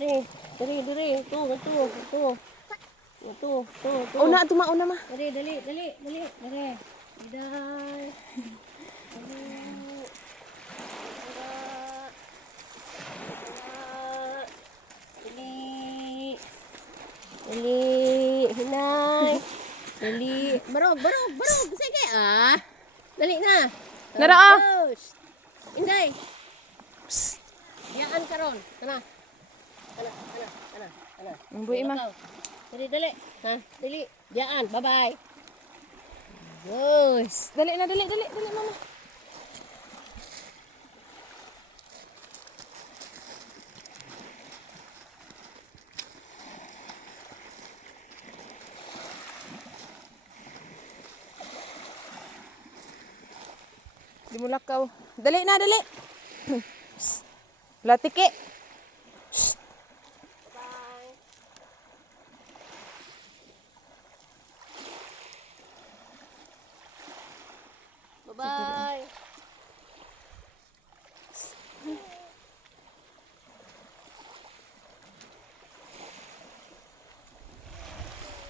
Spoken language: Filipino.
Dali. Ito. Ito. Una, tumauna ma. Dali. Biday. Dali. Dali. Hinay. Dali. Barog. Sige Dali na. Naraa. Tapos. Inday. Diyan ka ron. Kana. Ang buhi ma. Dali. Ha? Dali. Diyan. Bye-bye. Yes. Dali mama. Di mo lakaw. Dali. Latike. Bye-bye.